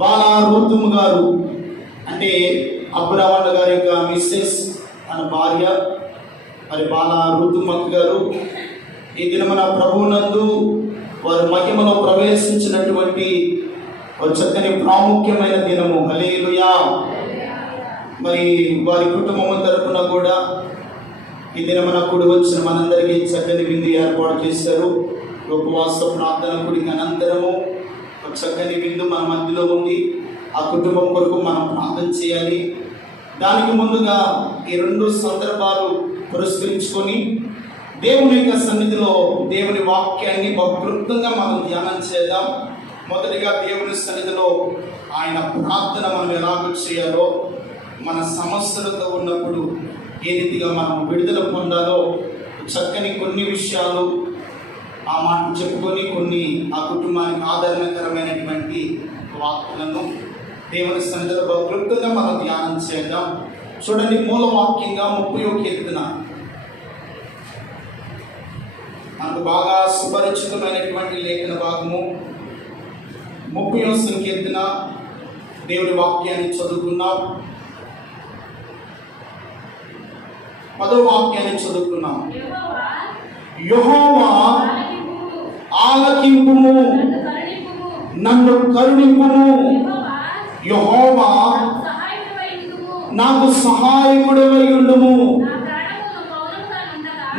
బాలా రూతుము గారు అంటే అబ్రాహ్మణ గారి యొక్క మిస్సెస్ తన భార్య మరి బాలా రూతుమక్క గారు ఈ దినమున ప్రభువునందు వారు మహిమలో ప్రవేశించినటువంటి ఒక చక్కని ప్రాముఖ్యమైన దినము. హల్లెలూయా. మరి వారి కుటుంబం తరపున కూడా ఈ దినమున కూడి వచ్చిన మనందరికీ చక్కని విందు ఏర్పాటు చేశారు. ఉపవాస ప్రార్థన కూడిక అనంతరము ఒక చక్కని విందు మన మధ్యలో ఉంది. ఆ కుటుంబం కొరకు మనం ప్రార్థన చేయాలి. దానికి ముందుగా ఈ రెండు సందర్భాలు పురస్కరించుకొని దేవుని యొక్క సన్నిధిలో దేవుని వాక్యాన్ని బహుక్లుప్తంగా మనం ధ్యానం చేద్దాం. మొదటిగా దేవుని సన్నిధిలో ఆయన ప్రార్థన మనం ఎలాగో చేయాలో, మన సమస్యలతో ఉన్నప్పుడు ఏ రీతిగా మనం విడుదల పొందాలో చక్కని కొన్ని విషయాలు ఆ మాట చెప్పుకొని కొన్ని ఆ కుటుంబానికి ఆదరణకరమైనటువంటి వాక్యాలను దేవుని సన్నిధిలో బహుక్లుప్తంగా మనం ధ్యానం చేద్దాం. చూడండి, మూల వాక్యంగా 30వ కీర్తన మనకు బాగా సుపరిచితమైనటువంటి లేఖన భాగము. 30వ సంకీర్తన దేవుని వాక్యాన్ని చదువుకున్నాం. 10వ వాక్యాన్ని చదువుకున్నాం. యెహోవా ఆలకింపుము, నన్ను కరుణింపుము. యెహోవా నాకు సహాయకుడవై ఉండుము.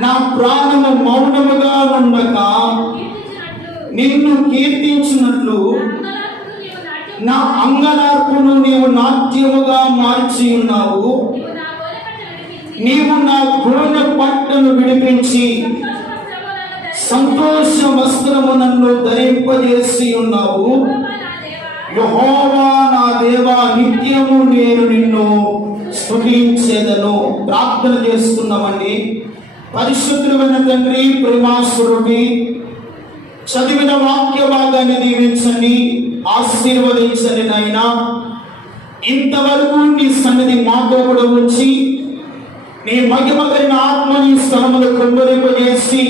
నా ప్రాణము మౌనముగా ఉండక నిన్ను కీర్తించినట్లు నా అంగలార్పును నీవు నాట్యముగా మార్చి ఉన్నావు. నీవు నా గోనె పట్టను విడిపించి సంతోష వస్త్రము నన్ను ధరింపజేసి ఉన్నావు. యెహోవా నా దేవా, నిత్యము నేను నిన్ను స్తుతించెదను. ప్రార్థన చేస్తున్నామండి. పరిశుద్ధమైన తండ్రి, ప్రేమాస్వరుడి, చదివిన వాక్య భాగాన్ని దీవించండి, ఆశీర్వదించండి నాయనా. ఇంతవరకు నీ సన్నిధి మాతో కూడా ఉంచి నీ మహిమ కలిగిన ఆత్మని స్థలములు కుమ్మరింపజేసి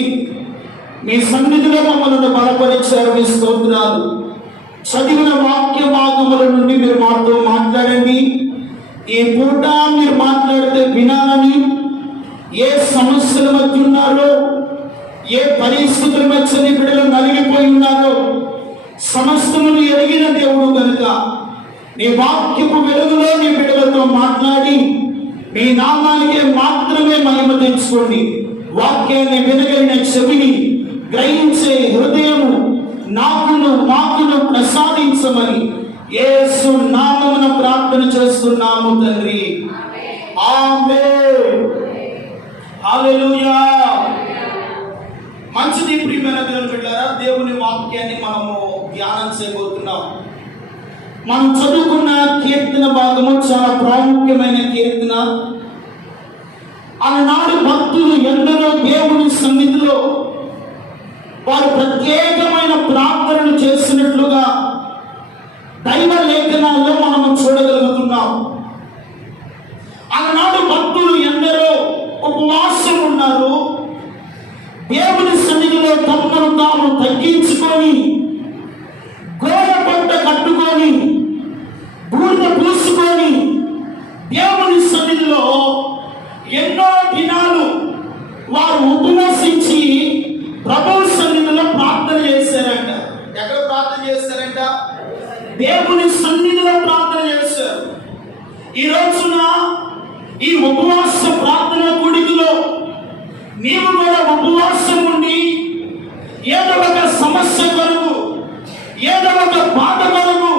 మీ సన్నిధిలో మమ్మల్ని బలపరిచారు. మీ స్తోత్రాలు. చదివిన వాక్య భాగముల నుండి మీరు మాతో మాట్లాడండి. ఈ పూట మీరు మాట్లాడితే వినాలని, ఏ సమస్యల మధ్య ఉన్నారో, ఏ పరిస్థితుల మధ్య నీ బిడ్డలు నలిగిపోయి ఉన్నారో సమస్తమును ఎరిగిన దేవుడు కనుక నీ వాక్యపు వెలుగులో నీ బిడ్డలతో మాట్లాడి నీ నామానికే మాత్రమే మహిమ తెచ్చుకోండి. వాక్యాన్ని వినగలిగిన చెవిని, గ్రహించే హృదయము మాకును ప్రసాదించమని యేసు నామమున ప్రార్థన చేస్తున్నాము తండ్రి. ఆమేన్. హల్లెలూయా. మంచిది ప్రియమైన దేవుని బిడ్డలారా, దేవుని వాక్యాన్ని మనము ధ్యానం చేయబోతున్నాం. మనం చదువుకున్న కీర్తన భాగము చాలా ప్రాముఖ్యమైన కీర్తన. ఆనాడు భక్తులు ఎందరో దేవుని సన్నిధిలో వారు ప్రత్యేకమైన ప్రార్థనలు చేసినట్లుగా దైవ లేఖనాల్లో మనము చూడగలుగుతున్నాం. ఆనాడు భక్తులు ఎందరో ఉపవాసం ఉన్నారు. దేవుని సన్నిధిలో తమను తాము తగ్గించుకొని గోడ పంట కట్టుకొని బూడిద పూసుకొని దేవుని సన్నిధిలో ఎన్నో దినాలు వారు ఉపవాసించి ప్రభువు సన్నిధిలో ప్రార్థన చేశారంట. ఎక్కడ ప్రార్థన చేశారంట? దేవుని సన్నిధిలో ప్రార్థన చేశారు. ఈ రోజున ఈ ఉపవాస ప్రార్థన కూడికలో నీవు కూడా ఉపవాసం ఉండి ఏదో ఒక సమస్య కొరకు, ఏదో ఒక బాధ కొరకు,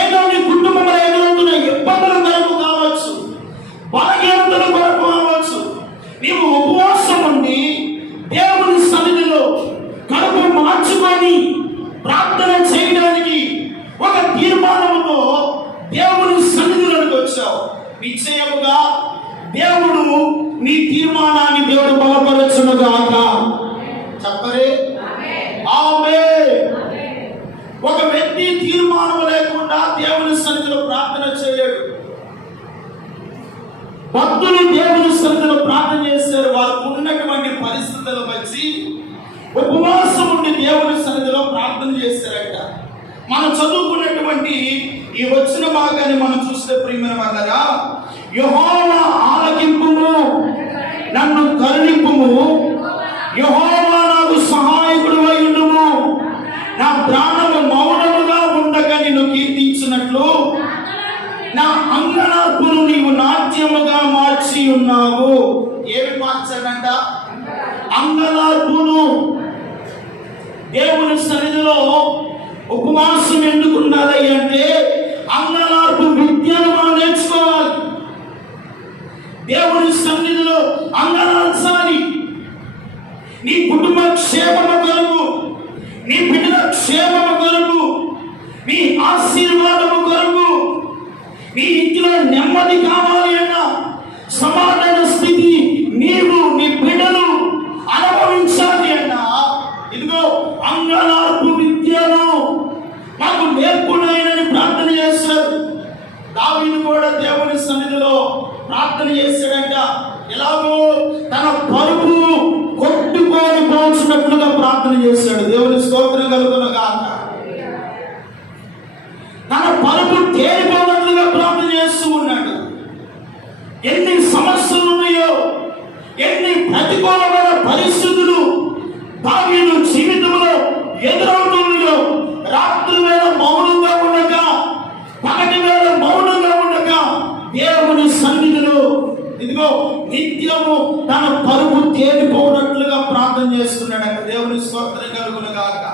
ఏదో నీ కుటుంబంలో ఎదురవుతున్న ఇబ్బందుల కొరకు కావచ్చు, బలహీనతల కొరకు కావచ్చు, నీవు ఉపవాసం ఉండి దేవుని సన్నిధిలో కడుపు మార్చుకొని ప్రార్థన చేయడానికి ఒక తీర్మానంతో దేవుని సన్నిధిలోకి వచ్చావు. నిశ్చయముగా దేవుడు నీ తీర్మానాన్ని దేవుడు బలపరచునుగాక. చెప్పరే ఆమేన్. ఒక వ్యక్తి తీర్మానం లేకుండా దేవుని సన్నిధిలో ప్రార్థన చేయలేడు. భక్తులు దేవుని సన్నిధిలో ప్రార్థన చేశారు. వారికి ఉన్నటువంటి పరిస్థితులను బట్టి ఉపవాసం ఉండి దేవుని సన్నిధిలో ప్రార్థన చేశారట. మనం చదువుకున్నటువంటి ఈ వచ్చిన భాగాన్ని మనం చూస్తే ప్రియమైన వాళ్ళరా, యెహోవా ఆలకింపుము, నన్ను కరుణింపుము, యెహోవా నాకు సహాయకుడు అయ్యుండుము, నా ప్రాణము మౌనముగా ఉండగా నిన్ను కీర్తించినట్లు నా అంగలార్పును నీవు నాట్యముగా మార్చి ఉన్నావు. ఏమి మార్చాడంట? అంగలార్పును. దేవుని సన్నిధిలో ఉపవాసం ఎందుకు ఉండాలి అంటే అంగలార్పు విద్యను మనం నేర్చుకోవాలి. దేవుని సన్నిధిలో అంగలార్చాలి. నీ కుటుంబ క్షేమము కొరకు, నీ బిడ్డల క్షేమము కొరకు, నీ ఆశీర్వాదము కొరకు, నీ ఇంటిలో నెమ్మది కావాలి అన్న సమాధాన స్థితి నీవు నీ బిడ్డలు అనుభవించాలి అన్న ఇదిగో అంగలార్పు విద్యను మాకు నేర్పునాయనని ప్రార్థన చేశారు. దావీదు కూడా దేవుని సన్నిధిలో ప్రార్థన చేశాడంట. ఎలాగో తన పరుపు కొట్టుకొని పోల్చినట్లుగా ప్రార్థన చేశాడు. దేవుని స్తోత్రం కలుగును గాక. తన పరుపు తేలిపోయినట్లుగా ప్రార్థన చేస్తూ ఉన్నాడు. ఎన్ని సమస్యలు ఉన్నాయో, ఎన్ని ప్రతికూలమైన పరిస్థితులు దావీదు జీవితంలో ఎదురవుతున్నాయో, రాత్రి వేళ మౌనంగా ఉండగా, పగటి వేళ మౌనంగా ఉండగా దేవుని సన్నిధిలో ఇదిగో నిత్యము తన పరుపు తేలిపోయినట్లుగా ప్రార్థన చేస్తున్నాడు. దేవుని స్తోత్రం కలుగును గాక.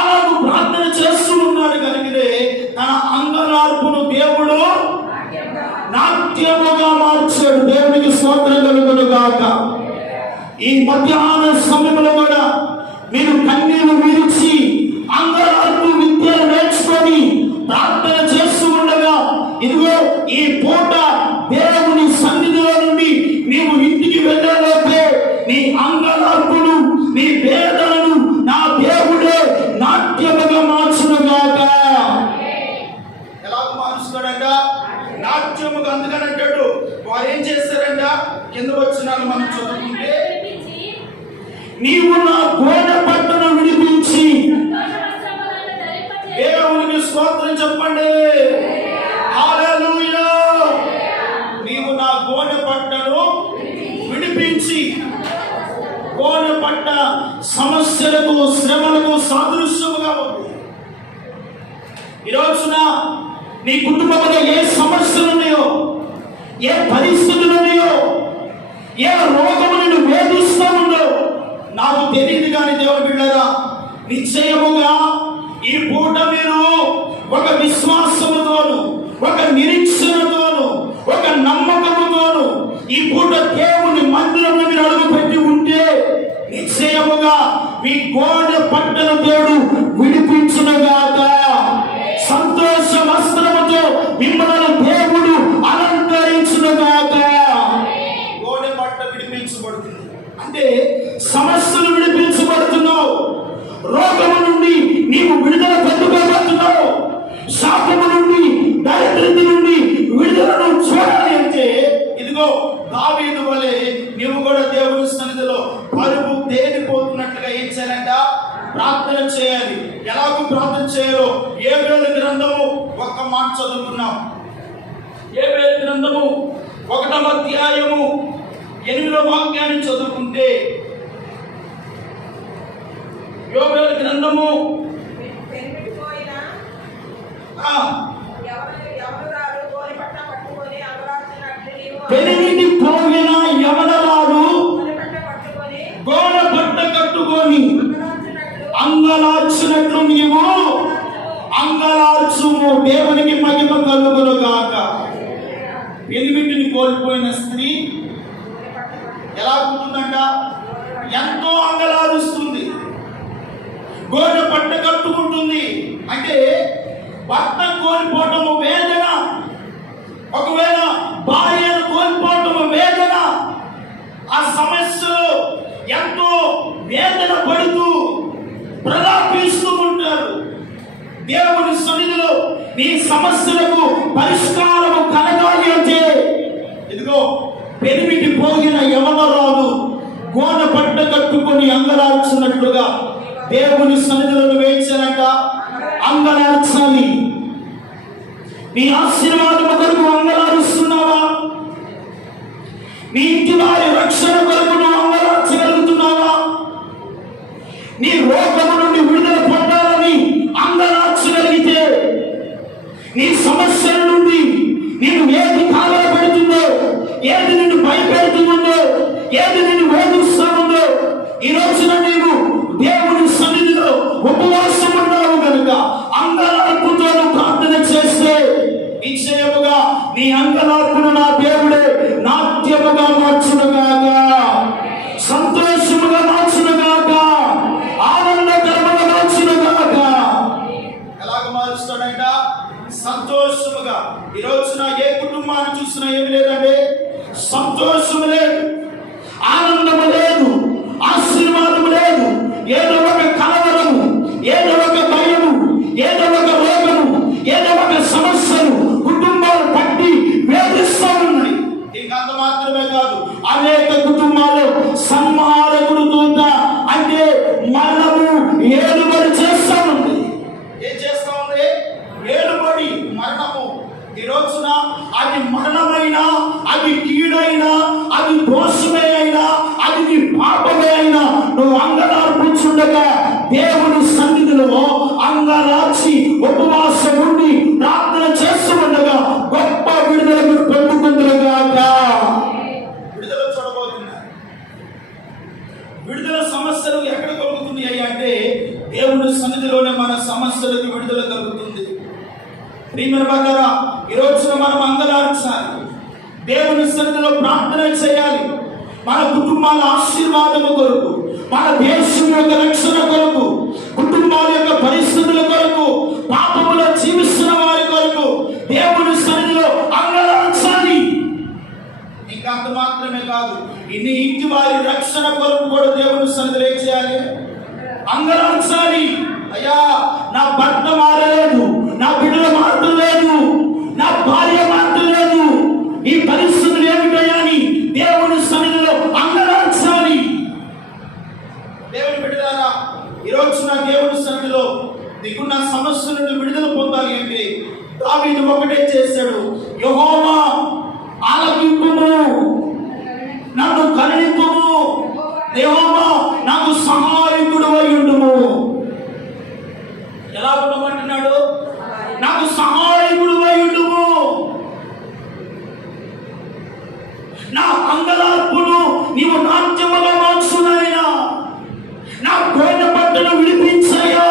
అలాగూ ప్రార్థన చేస్తూ ఉన్నాడు కనుకనే తన అంగలార్పును దేవుడు నాట్యముగా మార్చాడు. దేవునికి స్తోత్రం కలుగును గాక. ఈ మధ్యాహ్న సమయంలో కూడా మీరు కన్నీరు విరిచి అంగలార్పు విద్యను నేర్చుకొని ప్రార్థన చేస్తూ ఉండగా ఇదిగో ఈ పూట దేవుని సన్నిధిలో నుండి నీవు ఇంటికి వెళ్ళేలోపే నీ అంగలార్పును, నీ వేదనను నా దేవుడే నాట్యముగా మార్చునుగాక. ఎలాగ మారుస్తాడంట? నాట్యముగా. అందుకని అంటాడు, వారు ఏం చేస్తారంట? కింద వచ్చినాను మనం చదువుకుంటే, నీవు నా గోనె పట్టను విడిపించి, దేవునికి స్తోత్రం చెప్పండి, హల్లెలూయా. నీవు నా గోనె పట్టను విడిపించి. గోనె పట్ట సమస్యలకు, శ్రమలకు సాదృశ్యముగా ఉంది. ఈ రోజున నీ కుటుంబంలో ఏ సమస్యలు ఉన్నాయో, ఏ పరిస్థితులు ఉన్నాయో, ఏ రోగము నిన్ను వేధిస్తూ ఉందో నాకు తెలియదు కానీ దేవుని బిడ్డలారా, నిశ్చయముగా ఈ పూట మీరు ఒక విశ్వాసముతోను, ఒక నిరీక్షణతోను, ఒక నమ్మకముతోను ఈ పూట దేవుని మందిరంలో మీరు అడుగు పెట్టి ఉంటే నిశ్చయముగా మీ గోనె పట్టను దేవుడు విడిపించునుగాక. సంతోష వస్త్రముతో మిమ్మల్ని దేవుడు అలంకరించునుగాక. గోనె పట్ట విడిపించబడుతుంది అంటే సమస్యలు విడిపించబడుతున్నావు. రోగము నుండి నీవు విడుదల పొందుకోబోతున్నావు. శాపము నుండి, దరిద్రత నుండి విడుదలను చూడాలి అంటే ఇదిగో దావీదు వలె నీవు కూడా దేవుని సన్నిధిలో పరుపు తేలిపోతున్నట్లుగా ఏం చేయాలంట? ప్రార్థన చేయాలి. ఎలాగూ ప్రార్థన చేయాలో యోవేలు గ్రంథము ఒక్క మాట చదువుకున్నాం. యోవేలు గ్రంథము 1వ అధ్యాయము 8వ వాక్యాన్ని చదువుకుంటే, యోవేలు గ్రంథము పెనిమిటి పోగిన యవనరాలు గోనె పట్ట కట్టుకొని అంగలార్చినట్లు నీవు అంగలార్చుము. దేవునికి మహిమ కలుగును గాక. పెనిమిటిని కోల్పోయిన స్త్రీ ఎలా ఉంటుందంట? ఎంతో అంగలారుస్తుంది, గోనె పట్ట కట్టుకుంటుంది. అంటే భర్త కోల్పోవటము వేదన, ఒకవేళ భార్యను కోల్పోవటము వేదన. ఆ సమస్యలో ఎంతో వేదన పడుతూ ప్రలాపిస్తూ ఉంటారు. దేవుని సన్నిధిలో నీ సమస్యలకు పరిష్కారము కలగాలి అంటే ఇదిగో పెనిమిటి పోగిన యవనరాలు గోనె పట్ట కట్టుకొని అంగలార్చినట్లుగా దేవుని సన్నిధిలో వేయించారంట. అంగలార్చాలి. నీ ఆశీర్వాదం కొరకు అంగలారుస్తున్నావా? నీ ఇంటి వారి రక్షణ కొరకు నువ్వు అంగలార్చగలుగుతున్నావా? నీ రోగము నుండి విడుదల పొందాలని అంగలార్చగలిగితే, నీ సమస్యల నుండి నేను ఏది కాలం పెడుతుందో, ఏది నిన్ను భయపెడుతుందో, ఏది నిన్ను వేధిస్తా ఉందో, ఈ రోజున నీవు దేవుని సన్నిధిలో ఉపవాసం ఉన్నావు కనుక అంగలార్పుతో ప్రార్థన చేస్తే నిశ్చయముగా నీ అంగలార్పును నా దేవుడే నాట్యముగా మార్చునుగాక, సంతోషముగా మార్చునుగాక, ఆనందకరముగా మార్చునుగాక. ఎలాగ మారుస్తాడంట? సంతోషముగా. ఈ రోజున ఏ కుటుంబాన్ని చూసినా ఏమి లేదంటే సంతోషము లేదు, ఆనందము లేదు, ఆశీర్వాదము లేదు. ఏదో ఒక కలవరము, ఏదో ఒక భయము, ఏదో ఒక రోగము, ఏదో ఒక సమస్యలు కుటుంబాలు పట్టి వేధిస్తూ ఉన్నాయి. ఇంకా అంత మాత్రమే కాదు, అనేక కుటుంబాలు సంహారకుడు దూత అంటే మరణము ఏలుబడి చేస్తూ ఉంది. ఏం చేస్తూ ఉంది? ఏలుబడి, మరణము. ఈ రోజున అది మరణమైనా, అది కీడైనా, అది దోషమే అయినా, అది నీ పాపమే అయినా నువ్వు అంగలార్పుచుండగా దేవుని సన్నిధిలో అంగలార్చి ఉపవాసం ఉండి ప్రార్థన చేస్తూ ఉండగా గొప్ప విడుదల మీరు పొందుకుందురుగాక. విడుదల చూడబోతున్నారు. విడుదల సమస్యలు ఎక్కడ కలుగుతుంది అంటే దేవుని సన్నిధిలోనే మన సమస్యలకు విడుదల కలుగుతుంది. ప్రియమైన వారలారా, ఈ రోజున మనం అంగలార్చాలి, దేవుని సన్నిధిలో ప్రార్థన చేయాలి. మన కుటుంబాల ఆశీర్వాదము కొరకు, మన దేశం యొక్క రక్షణ కొరకు, కుటుంబాల యొక్క పరిస్థితుల కొరకు, పాపములో జీవిస్తున్న వారి కొరకు దేవుని సన్నిధిలో అంగలార్చాలి. ఇంకా అంత మాత్రమే కాదు, ఇన్ని ఇంటి వారి రక్షణ కొరకు కూడా దేవుని సన్నిధిలో ఏం చేయాలి? అంగలార్చాలి. అయ్యా, నా భర్త మారలేదు, నా బిడ్డలు మారలేదు, నా భార్య మారలేదు, ఈ పరిస్థితులు ఏమిటయ్యా అని దేవుని సన్నిధిలో అంగలార్చాలి. దేవుని బిడ్డలారా, ఈ రోజున దేవుని సన్నిధిలో నీకున్న సమస్య నుండి విడుదల పొందాలి అంటే దావీదు ఒకటే చేశాడు. యెహోవా ఆలకింపుము, నన్ను కరుణింపుము, యెహోవా నాకు సహాయకుడు అయి ఉండుము. ఎలా ఉండమంటున్నాడు? నాకు సహాయకుడు అయి ఉండుము. నా అంగలార్పును నీవు నాట్యముగా మార్చునైనా, నా గోనె పట్టును విడిపించయ్యా,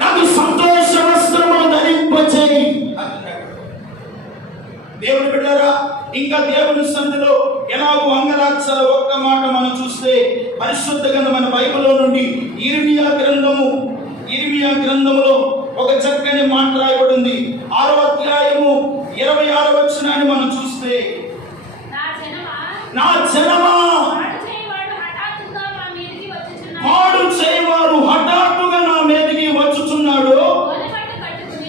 నాకు సంతోష వస్త్రములు ధరింపచేయి అంటున్నాడు. దేవుని బిడ్డలారా, ఇంకా దేవుని సన్నిధిలో ఎలాగో అంగలార్చాలో ఒక్క మాట మనం చూస్తే పరిశుద్ధ గ్రంథమైన బైబిల్లో నుండి ఇర్మియా గ్రంథములో ఒక చక్కని మాట రాయబడింది. 6వ అధ్యాయము 26వ వచనాన్ని మనం చూస్తే, నా జనమా పాడు చేయవాడు హఠాత్తుగా నా మీదకి వచ్చుచున్నాడు,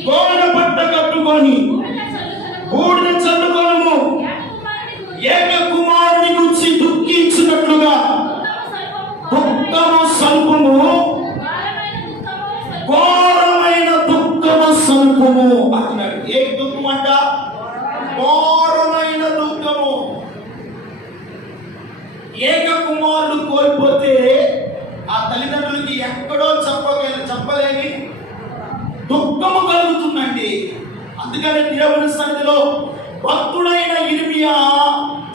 గోనె పట్ట కట్టుకొని బూడిద చల్లుకొనుము, ఏక కుమారుని గురించి దుఃఖించినట్లుగా దుఃఖము సల్పుము, ఘోరమైన దుఃఖము సల్పుము అంటున్నాడు. ఏ దుఃఖం అంట? ఘోరమైన దుఃఖము. ఏక కుమారుడు కోల్పోతే ఆ తల్లిదండ్రులకి ఎక్కడో చెప్పలేని దుఃఖము కలుగుతుందండి. అందుకని దేవుని సన్నిధిలో భక్తుడైన ఇర్మియా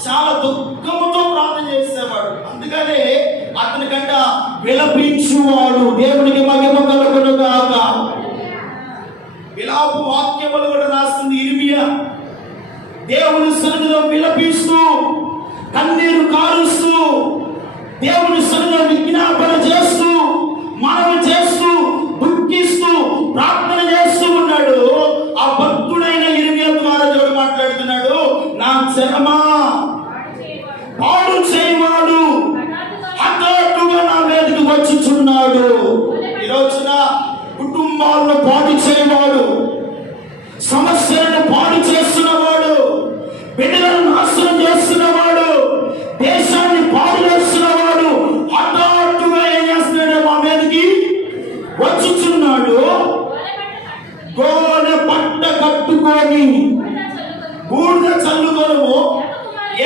చాలా దుఃఖముతో ప్రార్థన చేసేవాడు. అందుకనే అతని కంట విలపించువాడు. దేవునికి మహిమ కలుగును గాక. విలాపు వాక్యములు కూడా రాస్తుంది ఇర్మియా. దేవుని సన్నిధిలో విలపిస్తూ, కన్నీరు కారుస్తూ, దేవుని సన్నిధిలో విజ్ఞాపన చేస్తూ, మనవి చేస్తూ, దుఃఖిస్తూ, ప్రార్థన చేస్తూ ఉన్నాడు. ఆ భక్తుడైన ఇర్మియా ద్వారా దేవుడు మాట్లాడుతున్నాడు. నా జనమా పాడు చేయవాడు హఠాత్తుగా నా మీదకి వచ్చుచున్నాడు. ఈ రోజున కుటుంబాలను పాడు చేయవాడు, సమస్యలను పాడు చేస్తున్నవాడు, బిడ్డలను నాశనం చేస్తున్నవాడు, దేశాన్ని పాడు చేస్తున్నవాడు హఠాత్తుగా ఏం చేస్తున్నాడు? మా మీదకి వచ్చుచున్నాడు. చల్లుకొనుము,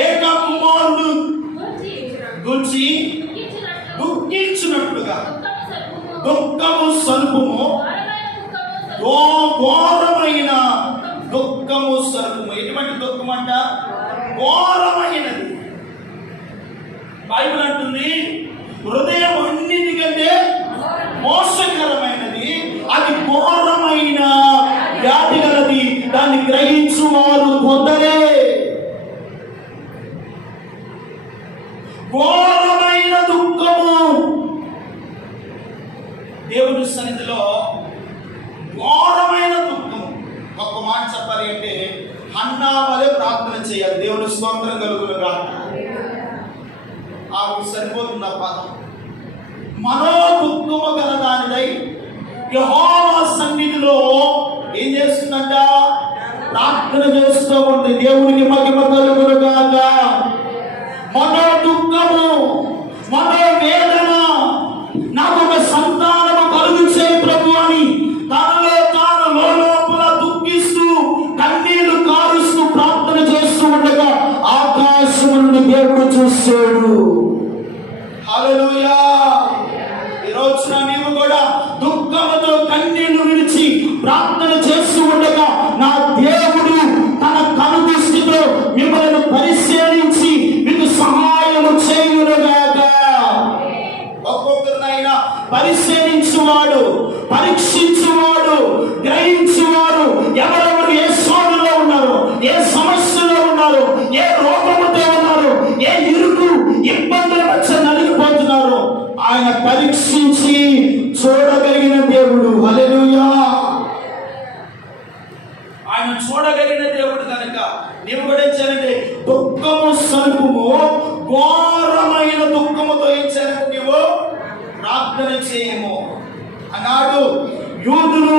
ఏక కుమారుడు గురించి దుఃఖించినట్లుగా దుఃఖము సలుపుము, ఘోరమైన దుఃఖము సలుపుము. ఎటువంటి దుఃఖం అంట? ఘోరమైనది. బైబిల్ అంటుంది హృదయం అన్నిటికంటే మోసకరమైనది, అది ఘోరమైన వ్యాధి గలది, దాన్ని గ్రహించువారు కొందరే. ఘోరమైన దుఃఖము. దేవుని సన్నిధిలో ఘోరమైన దుఃఖం. ఒక్క మాట చెప్పాలి అంటే హన్నా వలె ప్రార్థన చేయాలి. దేవుని స్తోత్రం కలుగునుగా. ఆకు సరిపోతున్న పదం. మనో దుఃఖము గల దానిదై యెహోవా సన్నిధిలో ఏం చేస్తుందంట? ప్రార్థన చేస్తూ ఉంది. దేవునికి మహిమ కలుగునుగాక. మనో దుఃఖము, మనో వేదన, నాకు ఒక సంతానము కలుగు చేయి ప్రభు అని తనలో తాను లోపల దుఃఖిస్తూ కన్నీళ్లు కారుస్తూ ప్రార్థన చేస్తూ ఉండగా ఆకాశం నుండి దేవుడు చూశాడు. హల్లెలూయా. ఈ రోజున నీవు కూడా దుఃఖముతో కన్నీళ్లు విడిచి ప్రార్థన చేస్తూ ఉండగా నా దేవుడు తన కనుదృష్టితో మిమ్మల్ని పరిశీలించి మీకు సహాయము చేయునుగాక. ఒక్కొక్కరినైనా పరిశీలించువాడు, పరీక్షించువాడు, గ్రహించువాడు, ఎవరెవరు ఏ శోధనలో ఉన్నారు, ఏ సమస్యలో ఉన్నారు, ఏ రోగముతో ఉన్నారు, ఏ ఇరుకు ఇబ్బందుల మధ్య నలిగిపోతున్నారు, ఆయన పరీక్షించి చూడగలిగిన దేవుడు. హల్లెలూయా. ఆయన చూడగలిగిన దేవుడు కనుక నీవు కూడా ఏం చేయాలంటే దుఃఖము సలుపుము, ఘోరమైన దుఃఖముతో ఏం చేయాలంటే నీవు ప్రార్థన చేయము అన్నాడు. యూదులు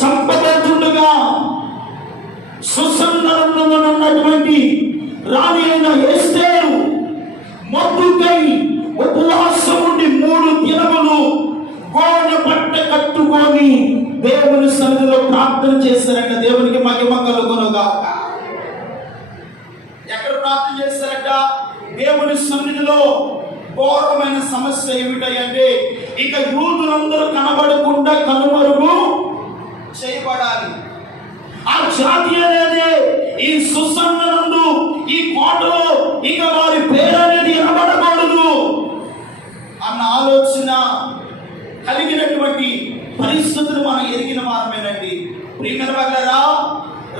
చంపబడుతుండగా సుసందరంలో ఉన్నటువంటి రాణి అయిన ఎస్తేరు మొద్దుకై ఉపవాసం ఉండి 3 దినములు గోనె బట్ట కట్టుకొని దేవుని సన్నిధిలో ప్రార్థన చేశారంట. దేవునికి మహిమ కలుగునుగాక. ఎక్కడ ప్రార్థన చేశారంట? దేవుని సన్నిధిలో. ఘోరమైన సమస్య ఏమిటంటే ఇక యూదులందరూ కనబడకుండా కనుమరుగు చేయబడాలి. ఆ జాతి అనేది ఈ సుసంగనందు ఈ కోటలో ఇక వారి పేరు అనేది కనబడకూడదు అన్న ఆలోచన కలిగినటువంటి పరిస్థితులు మనం ఎరిగిన వారమేనండి. ప్రియమైన వాళ్ళరా,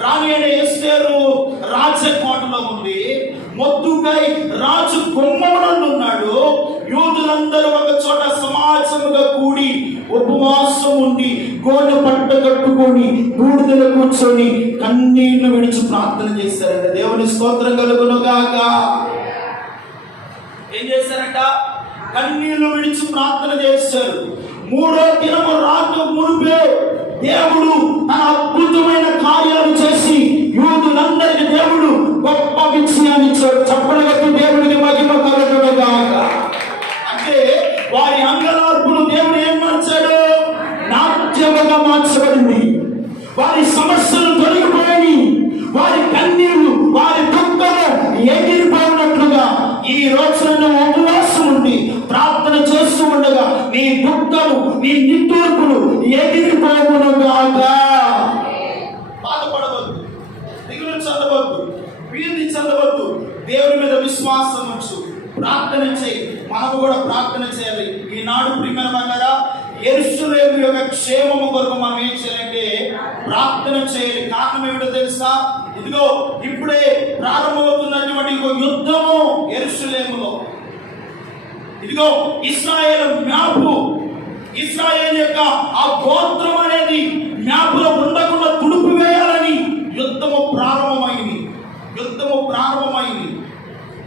రాణి అయిన ఎస్తేరు రాజకోటలో ఉంది, మొద్దుకై రాజు గుమ్మమునందు ఉన్నాడు. యూదులందరూ ఒక చోట సమాజముగా కూడి ఉపవాసం ఉండి గోనె పట్ట కట్టుకొని బూడిదలో కూర్చొని కన్నీళ్లు విడిచి ప్రార్థన చేశారంట. దేవుని స్తోత్రం కలుగునుగాక. ఏం చేశారంట? కన్నీళ్లు విడిచి ప్రార్థన చేశారు. 3వ దినము రాత్రి మునిపే దేవుడు తన అద్భుతమైన కార్యాలు చేసి యూదులందరికీ దేవుడు గొప్ప విజయాన్ని ఇచ్చాడు. చెప్పగలిగిన దేవుడికి మహిమ కలుగునుగాక. అంటే వారి అంగలార్పులు దేవుడు ఏం మార్చాడు? నాట్యముగా మార్చబడింది. వారి సమస్యలు తొలగిపోయి, వారి కన్నీళ్లు, వారి దుఃఖము ఎగిరిపోయినట్లుగా ఈ రోజున ఉపవాసం ఉండి ప్రార్థన చేస్తూ ఉండగా నీ దుఃఖము, నీ నిట్టూర్పులు ఎగిరిపోవునుగాక. బాధపడవద్దు, దిగులు చెందవద్దు, వీధి చెందవద్దు. దేవుని మీద విశ్వాసం ఉంచు, ప్రార్థన చేయి. మనము కూడా ప్రార్థన చేయాలి. ఈనాడు ప్రియమైన వాళ్ళారా, యెరూషలేము యొక్క క్షేమము కొరకు మనం ఏం చేయాలంటే ప్రార్థన చేయాలి. కారణం ఏమిటో తెలుసా? ఇదిగో ఇప్పుడే ప్రారంభమవుతున్నటువంటి ఒక యుద్ధము యెరూషలేములో. ఇదిగో ఇశ్రాయేలు మ్యాపు, ఇశ్రాయేలు యొక్క ఆ గోత్రం అనేది మ్యాపులో ఉండకుండా తుడుపు వేయాలని యుద్ధము ప్రారంభమైంది.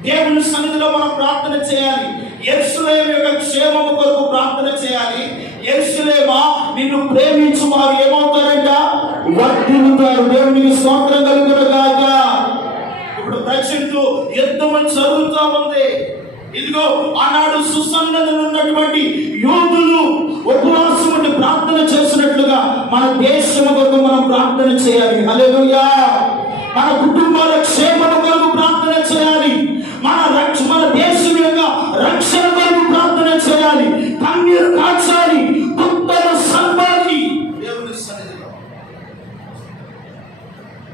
దేవుని సన్నిధిలో మనం ప్రార్థన చేయాలి. యెరూషలేము యొక్క క్షేమము కొరకు ప్రార్థన చేయాలి. యెరూషలేమా, నిన్ను ప్రేమించు వారు ఏమవుతారంట? వర్ధిల్లుతారు. దేవునికి స్తోత్రం కలుగునుగాక. ఇప్పుడు ప్రజెంట్ యుద్ధం జరుగుతూ ఉంది. ఇదిగో ఆనాడు సుసంగతులు ఉన్నటువంటి యూదులు ఉపవాసం ఉండి ప్రార్థన చేసినట్లుగా మన దేశం కొరకు మనం ప్రార్థన చేయాలి. హల్లెలూయా. మన కుటుంబాల క్షేమం కొరకు ప్రార్థన చేయాలి. మన దేశం యొక్క రక్షణ కొరకు ప్రార్థన చేయాలి. కన్నీరు కాచాలి, దుఃఖము సంపాది దేవుని సన్నిధిలో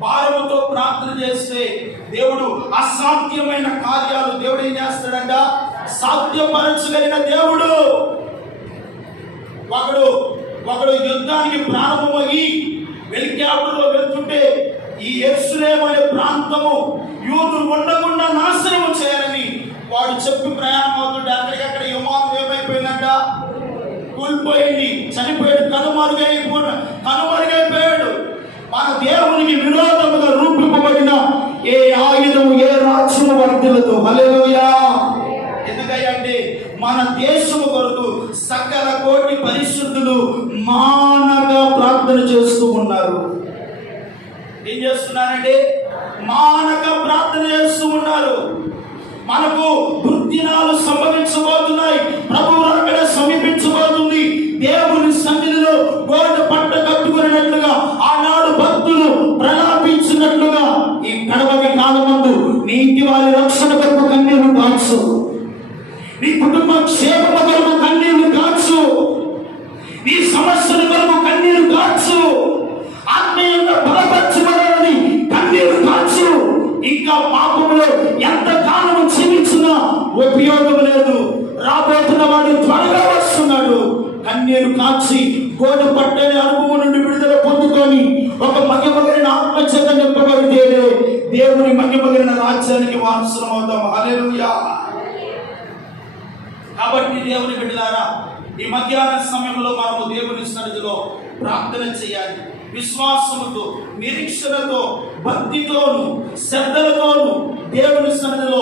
భారముతో ప్రార్థన చేస్తే దేవుడు అసాధ్యమైన కార్యాలు దేవుడు ఏం చేస్తాడంట? సాధ్యపరచగలిగిన దేవుడు. ఒకడు యుద్ధానికి ప్రారంభమయ్యి హెలికాప్టర్లో వెళ్తుంటే ఈ యెరూషలేము అనే ప్రాంతము యూదులు ఉండకుండా నాశనం చేయాలని వాడు చెప్పి ప్రయాణం అవుతుంటే అక్కడికక్కడ విమానం ఏమైపోయిందంట? కూలిపోయింది, చనిపోయాడు, కనుమరుగైపోయాడు. మన దేవునికి విరోధముగా రూపింపబడిన ఏ ఆయుధం, ఏ రాజ్యము వర్ధిల్లదు. హల్లెలూయా. ఎందుకంటే మన దేశము కొరకు సకల కోటి పరిశుద్ధులు మానగా ప్రార్థన చేస్తూ ఉన్నారు. ఏం చేస్తున్నారంటే మానక ప్రార్థన చేస్తూ ఉన్నారు. మనకు దుర్దినాలు సంభవించబోతున్నాయి. ప్రభువు రాకడ సమీపించబోతుంది. దేవుని సన్నిధిలో గోడ పట్ట కట్టుకున్నట్లుగా ఆనాడు భక్తులు ప్రలాపించినట్లుగా ఈ కడవరి కాలమందు నీ ఇంటి వారి రక్షణ కొరకు కన్నీరు కాచు, నీ కుటుంబ క్షేమం కొరకు కన్నీరు కాచు, నీ సమస్యల కొరకు కన్నీరు కాచు, ఆత్మీయంగా బలపరచబడాలని కన్నీరు కాచు. ఇంకా పాపంలో ఎంత కాలం జీవించినా ఉపయోగం లేదు. రాబోతున్న వాడు త్వరగా వస్తున్నాడు. కన్నీరు కాచి గోడ పట్టని అనుభవం నుండి విడుదల పొందుకొని ఒక మహిమగిరిన ఆత్మచేత నింపబడితే దేవుని మహిమగిరిన రాజ్యానికి వారసులం అవుతాం. హల్లెలూయా. కాబట్టి దేవుని బిడ్డలారా, ఈ మధ్యాహ్న సమయంలో మనము దేవుని సన్నిధిలో ప్రార్థన చేయాలి. విశ్వాసముతో, నిరీక్షణతో, భక్తితోను, శ్రద్ధలతోను దేవుని సన్నిధిలో,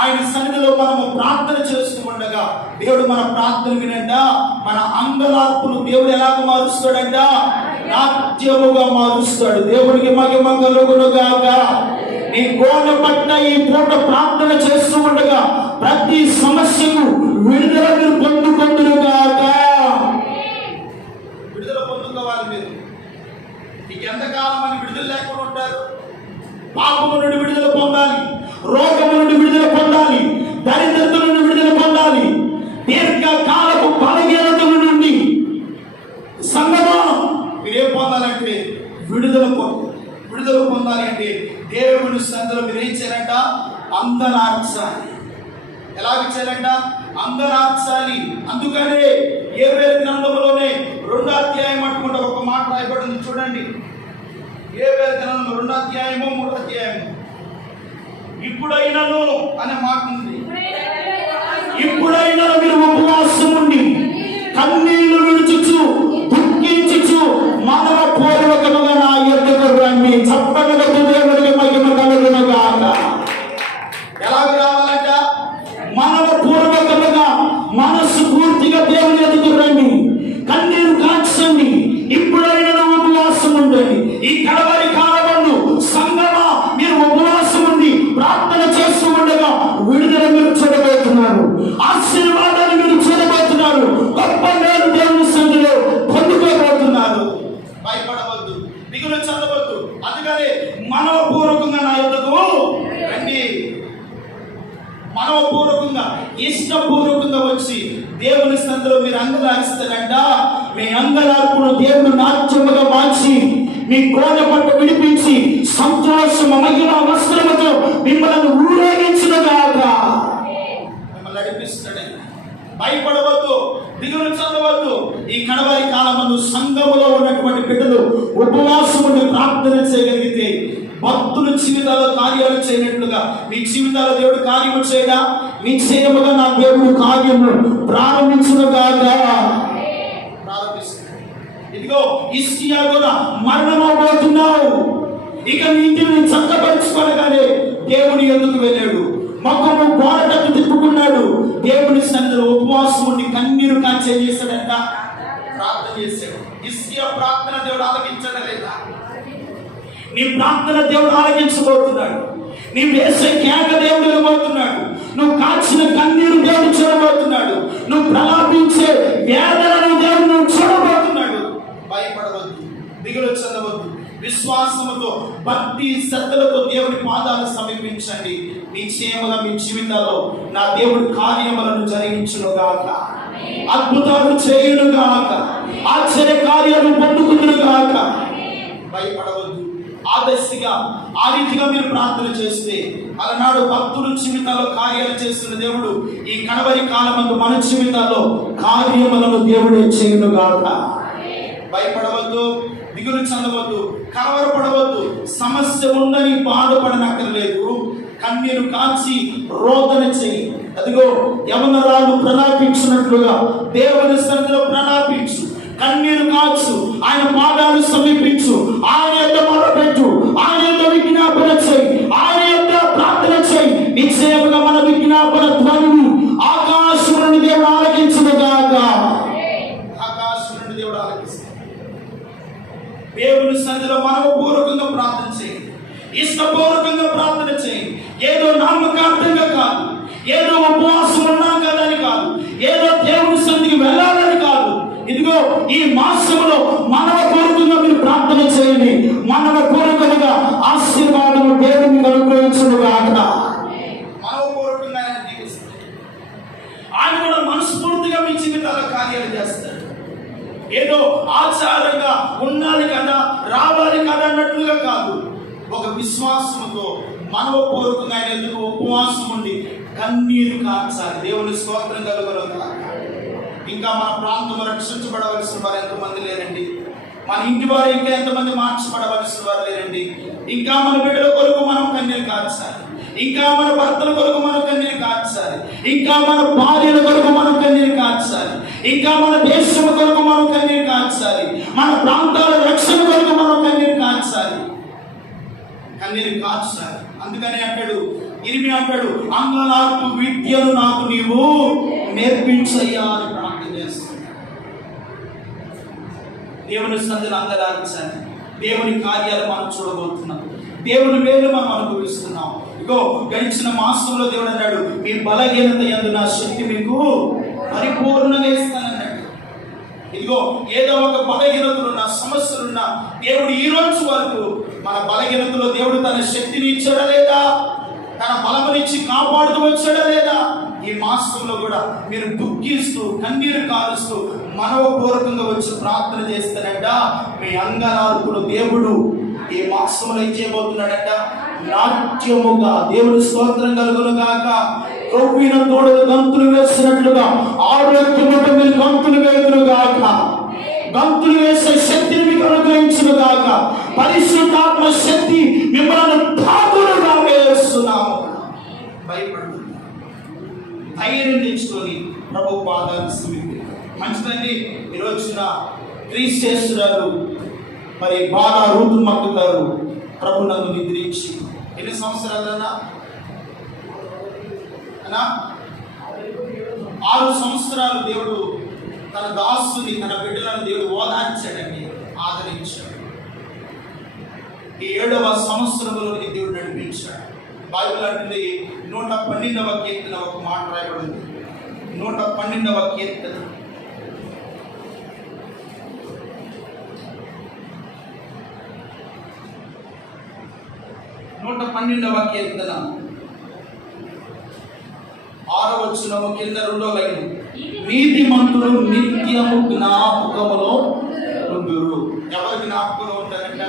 ఆయన సన్నిధిలో మనము ప్రార్థన చేస్తూ ఉండగా దేవుడు మన ప్రార్థన వినంట. మన అంగలార్పును దేవుడు ఎలాగ మారుస్తాడంట? నాట్యముగా మారుస్తాడు. దేవుడికి మహిమ కలుగునుగాక. నీ గోడ పట్ల ఈ పూట ప్రార్థన చేస్తూ ఉండగా ప్రతి సమస్యకు విడుదల మీరు పొందుకొందురుగాక. విడుదల పొందుకోవాలి. మీరు మీకు ఎంతకాలం అని విడుదల లేకుండా ఉంటారు? పాపము నుండి విడుదల పొందాలి, రోగము నుండి విడుదల పొందాలి, దరిద్రత నుండి విడుదల పొందాలి, దీర్ఘకాలపు బలహీనతల నుండి. సంగమా మీరేం పొందాలంటే విడుదల పొందాలి అంటే దేవుని సన్నిధిలో మీరు ఏం చేయాలంట? అందనార్చాలి. ఎలాగ చేయాలంట? అందనార్చాలి. అందుకనే యోవేలు గ్రంథంలోనే 2వ అధ్యాయం అనుకుంటా ఒక మాట రాయబడింది. చూడండి, యోవేలు గ్రంథం 2వ అధ్యాయము 3వ అధ్యాయము. ఇప్పుడైనను అనే మాట ఉంది. ఇప్పుడైనా మీరు ఉపవాసం ఉండి కన్నీళ్లు విడుచుచు దుఃఖించుచు మనవ పూర్వకముగా నా యొద్దకు రండి. చప్పగా దేవుడికి మహిమ కలుగునుగాక. ఎలాగ రావాలంట? మనవ పూర్వకముగా మనస్సు పూర్తిగా దేవుని ఎదుగు రండి, కన్నీరు కాచండి. ఇప్పుడైనా ఉపవాసం ఉండండి. ఈ కడవరి కాలమందు సంగమా మీరు ఉపవాసం ఉండి ప్రార్థన చేస్తూ ఉండగా విడుదల మీరు చూడబోతున్నారు, ఆశీర్వాదాలు మీరు చూడబోతున్నారు, గొప్ప మేలు దేవుని సన్నిధిలో పొందుకోబోతున్నారు. భయపడవద్దు, దిగులు చెందవద్దు. అందుకనే మనవపూర్వకంగా నా యొద్దకు రండి. మనవపూర్వకంగా, ఇష్టపూర్వకంగా వచ్చి దేవుని సన్నిధిలో మీరు అంగలాగిస్తారంట. మీ అంగలార్పును దేవుడు నాట్యముగా మార్చి మీ గోడ పట్టు విడిపించి సంతోషము మహిమ వస్త్రముతో మిమ్మల్ని ఊరేగించునుగాక. మిమ్మల్ని నడిపిస్తాడని భయపడవద్దు, దిగులు చెందవద్దు. ఈ కడవరి కాలమందు సంఘములో ఉన్నటువంటి బిడ్డలు ఉపవాసముని ప్రార్థన చేయగలిగితే భక్తుల జీవితాల్లో కార్యాలు చేయనట్లుగా మీ జీవితాల్లో దేవుడు కార్యము చేయడా? నిశ్చయముగా నా దేవుడు కార్యము ప్రారంభించునుగాక. ఇదిగో హిజ్కియా కూడా మరణమవబోతున్నావు, ఇక నీ ఇంటిని చక్కపరుచుకోనగానే దేవుని ఎందుకు వెళ్ళాడు? మొక్కము గోడ కట్టు తిప్పుకున్నాడు. దేవుని సన్నిధిలో ఉపవాసం ఉండి కన్నీరు కాచే చేశాడంట, ప్రార్థన చేశాడు. హిజ్కియా ప్రార్థన దేవుడు ఆలకించడం లేదా? నీ ప్రార్థన దేవుడు ఆలకించబోతున్నాడు. నీ వేసే కేక దేవుడు వెళ్ళబోతున్నాడు. నువ్వు కాచిన కన్నీరు దేవుడు చూడబోతున్నాడు. నువ్వు ప్రలాపించే వేదనను దేవుడు చూడబోతున్నాడు. భయపడవద్దు, దిగులు చెందవద్దు. విశ్వాసముతో, భక్తి శ్రద్ధలతో దేవుని పాదాలు సమీపించండి. నిశ్చయముగా మీ జీవితాల్లో నా దేవుడి కార్యములను జరిగించును గాక, అద్భుతాలు చేయును గాక, ఆశ్చర్య కార్యాలు పొందుకును గాక. భయపడవద్దు. ఆదర్శిగా ఆ రీతిగా మీరు ప్రార్థన చేస్తే అలనాడు భక్తులు జీవితాల్లో కార్యాలు చేస్తున్న దేవుడు ఈ కడవరి కాలమందు మన జీవితాల్లో కార్యములను దేవుడే చేయును గాక. భయపడవద్దు, దిగులు చెందవద్దు, కలవరపడవద్దు. సమస్య ఉందని బాధపడనక్కర్లేదు. కన్నీరు కాచి రోదన చేయి. అదిగో యవనరాలు ప్రలాపించినట్లుగా దేవుని సన్నిధిలో ప్రలాపించు, కన్నీరు కాచు, ఆయన పాదాలు సమీపించు, ఆయన యొక్క మొరపెట్టు, ఆయన యొక్క విజ్ఞాపన చేయి, ఆయన యొక్క ప్రార్థన చేయి. నిశ్చయముగా మన విజ్ఞాపన ధ్వనిని ఆకాశం నుండి దేవుడు ఆలకించును గాక. ఆకాశం నుండి దేవుడు ఆలకిస్తాడు. దేవుని సన్నిధిలో మనపూర్వకంగా ప్రార్థన చేయి, ఇష్టపూర్వకంగా ప్రార్థన చేయి. ఏదో నామకార్థంగా కాదు, ఏదో ఉపవాసం ఉన్నాం కదా అని కాదు, ఏదో దేవుని సన్నిధికి వెళ్ళాలని కాదు. ఇదిగో ఈ మాసంలో మనపూర్వకంగా మీరు ప్రార్థన చేయండి. మనపూర్వకంగా ఆశీర్వాదము దేవుని అనుగ్రహించును గాక. మనపూర్వకంగా ఆయన జీవిస్తాడు. ఆయన కూడా మనస్ఫూర్తిగా మీ జీవితాల కార్యాలు చేస్తాడు. ఏదో ఆచారంగా ఉండాలి కదా, రావాలి కదా అన్నట్లుగా కాదు. ఒక విశ్వాసంతో మనపూర్వకంగా ఆయన ఎందుకు ఉపవాసం ఉండి కన్నీరు కార్చాలి. దేవుని స్తోత్రం కలుగును గాక. ఇంకా మన ప్రాంతం రక్షించబడవలసిన వారు ఎంతమంది లేరండి. మన ఇంటి వారు ఇంకా ఎంతమంది మార్చబడవలసిన వారు లేరండి. ఇంకా మన బిడ్డల కొరకు మనం కన్నీరు కార్చాలి. ఇంకా మన భర్తల కొరకు మనం కన్నీరు కార్చాలి. ఇంకా మన భార్యల కొరకు మనం కన్నీరు కార్చాలి. ఇంకా మన దేశం కొరకు మనం కన్నీరు కార్చాలి. మన ప్రాంతాల రక్షణ కొరకు మనం కన్నీరు కార్చాలి. కన్నీరు కార్చాలి. అందుకని అంటాడు ఇర్మియా అంటాడు, అంగలార్పు విద్యను నాకు నీవు నేర్పించయ్యా అని ప్రార్థన చేస్తాడు. దేవుని సన్నిధిలో అంగలార్చాలి. దేవుని కార్యాలు మనం చూడబోతున్నాం. దేవుని వేలు మనం అనుభవిస్తున్నాం. ఇగో గడిచిన మాసంలో దేవుడు అన్నాడు, మీ బలహీనత యందు నా శక్తి మీకు పరిపూర్ణంగా ఇస్తానన్నాడు. ఇదిగో ఏదో ఒక బలహీనతలున్న సమస్యలున్న దేవుడు ఈ రోజు వరకు మన బలహీనతలో దేవుడు తన శక్తిని ఇచ్చాడా లేదా, తన బలమునిచ్చి కాపాడుతూ వచ్చాడా లేదా. ఈ మాసంలో కూడా మీరు దుఃఖిస్తూ కన్నీరు కారుస్తూ మనవపూర్వకంగా వచ్చి ప్రార్థన చేస్తానంట. మీ అంగలార్పును దేవుడు ఈ మాసంలో ఇచ్చేయబోతున్నాడంట. నాట్యముగా దేవుని స్తోత్రం కలుగును గాక. కొవ్విన తోడలు గంతులు వేసినట్లుగా ఆరోగ్యముగా మీరు గంతులు వేయును గాక. గంతులు వేసే శక్తిని మీకు అనుగ్రహించును గాక. పరిశుద్ధాత్మ శక్తి మిమ్మల్ని తాకులుగా వేస్తున్నాము. భయపడు, ధైర్యం తెచ్చుకొని ప్రభు పాదాలు సమీపి. మంచిదండి. ఈరోజున క్రీస్తేశ్వరాలు మరి బాగా రూతుమక్క గారు ప్రభు నన్ను నిద్రించి ఎన్ని సంవత్సరాలన్నా 6 సంవత్సరాలు దేవుడు తన దాసుని, తన బిడ్డలను దేవుడు ఓదార్చాడండి, ఆదరించాడు. ఈ 7వ సంవత్సరంలోకి దేవుడు నడిపించాడు. బైబిల్ అంటే 112వ కీర్తన ఒక మాట రాయబడింది. 112వ కీర్తన 112వ కీర్తన 6వ వచనము కింద 2వ లైన్, నీతిమంతులు నిత్యము జ్ఞాపకములో ఉండురు. ఎవరు జ్ఞాపకంలో ఉంటారంట?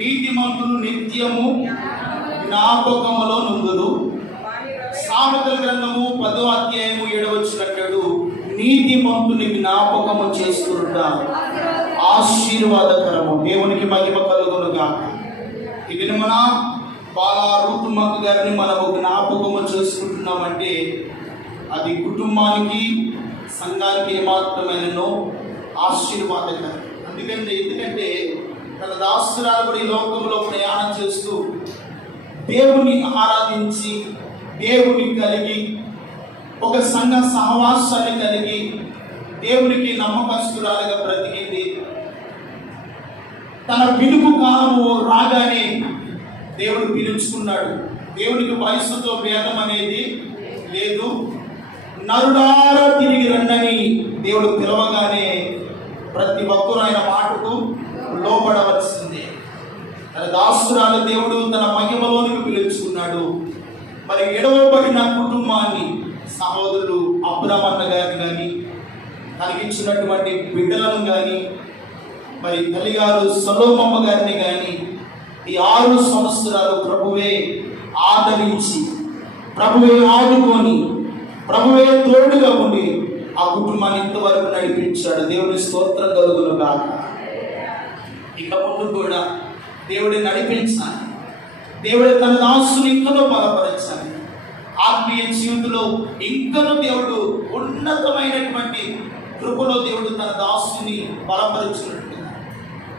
నీతిమంతులు నిత్యము జ్ఞాపకములో నుందురు. సామెతల గ్రంథము 10వ అధ్యాయము 7వ వచనం అంటాడు, నీతిమంతుని జ్ఞాపకము చేసుకునుట ఆశీర్వాదకరము. దేవునికి మహిమ కలుగునుగా. ఈ దినమున బాలా రూతుమక్క గారిని మనము జ్ఞాపకము చేసుకుంటున్నామంటే అది కుటుంబానికి, సంఘానికి ఏమాత్రమైనను ఆశీర్వాదకరం. ఎందుకంటే తన దాసురాలు కూడా ఈ లోకంలో ప్రయాణం చేస్తూ దేవుని ఆరాధించి, దేవుని కలిగి, ఒక సంఘ సహవాసాన్ని కలిగి దేవునికి నమ్మకస్తురాలుగా బ్రతికింది. తన పిలుపు కాలము రాగానే దేవుడు పిలుచుకున్నాడు. దేవునికి వయస్సుతో భేదం అనేది లేదు. నరుడారా తిరిగి రండని దేవుడు పిలవగానే ప్రతి ఒక్కరు ఆయన మాటకు లోపడవలసిందే. దాసురాలు దేవుడు తన మహిమలోనికి పిలుచుకున్నాడు. మరి ఎడవబడిన కుటుంబాన్ని సహోదరుడు అబ్రామన్న గారిని కానీ, కలిగించినటువంటి బిడ్డలను కానీ, మరి తల్లిగారు సొలొమమ్మ గారిని కానీ ఈ 6 సంవత్సరాలు ప్రభువే ఆదరించి, ప్రభువే ఆదుకొని, ప్రభువే తోడుగా ఉండి ఆ కుటుంబాన్ని ఇంతవరకు నడిపించాడు. దేవుని స్తోత్రం కలుగును గాక. ఇక ముందు కూడా దేవుడే నడిపించాలి, దేవుడే తన దాసుని ఇంకనూ బలపరచాలి. ఆత్మీయ జీవితంలో ఇంకనూ దేవుడు ఉన్నతమైనటువంటి కృపలో దేవుడు తన దాసుని బలపరుచున్నట్టుగా,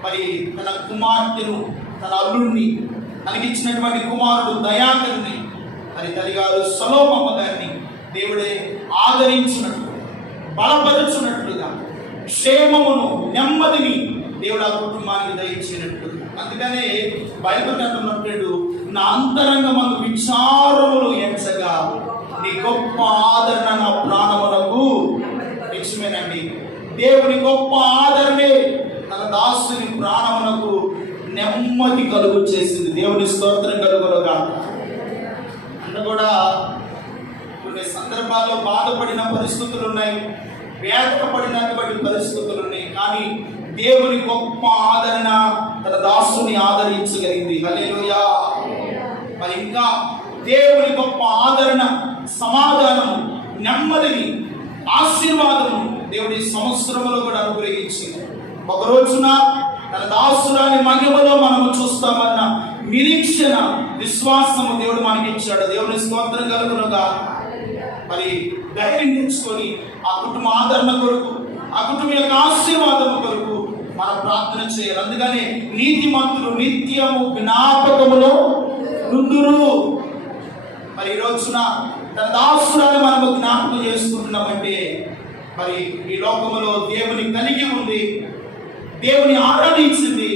మరి తన కుమార్తెను, తన అల్లుడిని, తనకిచ్చినటువంటి కుమారుడు దయాకరుని, మరి తల్లిగారు సొలొమమ్మ గారిని దేవుడే ఆదరించినట్లు, బలపరుచున్నట్లుగా, క్షేమమును, నెమ్మదిని దేవుడు ఆ కుటుంబానికి దయచేసినట్లుగా. అందుకనే బైబిల్ గ్రంథంలో అంటాడు, నా అంతరంగమందు విచారములు ఎంచగా నీ గొప్ప ఆదరణ నా ప్రాణములకు. నిజమేనండి, దేవుని గొప్ప ఆదరణే తన దాసుని ప్రాణమునకు నెమ్మది కలుగు చేసింది. దేవుని స్తోత్రం కలుగునుగా. అన్న కూడా కొన్ని సందర్భాల్లో బాధపడిన పరిస్థితులు ఉన్నాయి, వేదపడినటువంటి పరిస్థితులు ఉన్నాయి. కానీ దేవుని గొప్ప ఆదరణ తన దాసుని ఆదరించగలిగింది. హల్లెలూయా. మరి ఇంకా దేవుని గొప్ప ఆదరణ, సమాధానము, నెమ్మదిని, ఆశీర్వాదము దేవుడి సంవత్సరములో కూడా అనుగ్రహించింది. ఒక రోజున తన దాసురాని మహిమలో మనము చూస్తామన్న నిరీక్షణ, విశ్వాసము దేవుడు మనకి ఇచ్చాడు. దేవుని స్తోత్రం కలుగునుగా. మరి ధైర్యం తెచ్చుకొని ఆ కుటుంబ ఆదరణ కొరకు, ఆ కుటుంబం యొక్క ఆశీర్వాదము కొరకు మనం ప్రార్థన చేయాలి. అందుకని నీతిమంతులు నిత్యము జ్ఞాపకములో నుందురు. మరి ఈ రోజున తన దాసురాన్ని మనము జ్ఞాపకం చేసుకుంటున్నామంటే, మరి ఈ లోకములో దేవుని కలిగి ఉంది, దేవుని ఆరాధించింది,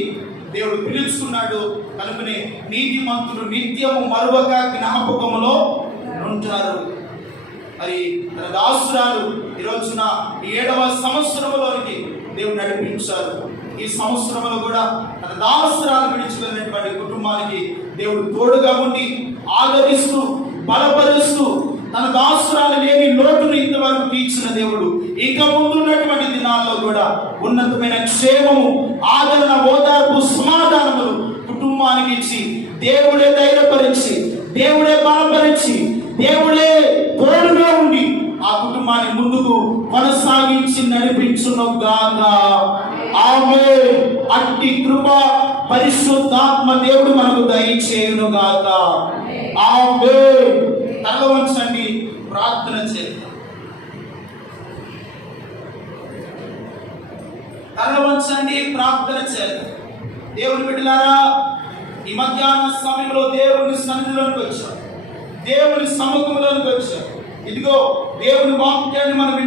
దేవుడు పిలుచుకున్నాడు కనుకనే నీతిమంతులు నిత్యము మరువక జ్ఞాపకములో ఉంటారు. మరి తన దాసురాలు ఈ రోజున 7వ సంవత్సరంలోనికి దేవుడు నడిపించారు. ఈ సంవత్సరంలో కూడా తన దాసురాలు విడిచిపోయినటువంటి కుటుంబానికి దేవుడు తోడుగా ఉండి ఆదరిస్తూ, బలపరుస్తూ, తన దాసురాలు లేని లోటును ఇంతవరకు తీర్చిన దేవుడు ఇక ముందున్నటువంటి దినాల్లో కూడా ఉన్నతమైన క్షేమము, ఆదరణ, ఓదార్పు, సమాధానములు కుటుంబానికి ఇచ్చి, దేవుడే ధైర్యపరిచి, దేవుడే బలపరిచి, దేవుడే తోడుగా ఉండి ఆ కుటుంబాన్ని ముందుకు కొనసాగించి నడిపించును గాక. ఆమేన్. అట్టి కృప పరిశుద్ధాత్మ దేవుడు మనకు దయచేయును గాక. ఆమేన్. తల వంచండి, ప్రార్థన చేద్దాం. తల వంచండి, ప్రార్థన చేద్దాం. దేవుని బిడ్డలారా, ఈ మధ్యాహ్న సమయంలో దేవుని సన్నిధిలోకి వచ్చాం, దేవుని సముఖంలోకి వచ్చాం. ఇదిగో దేవుని వాక్యాన్ని మనం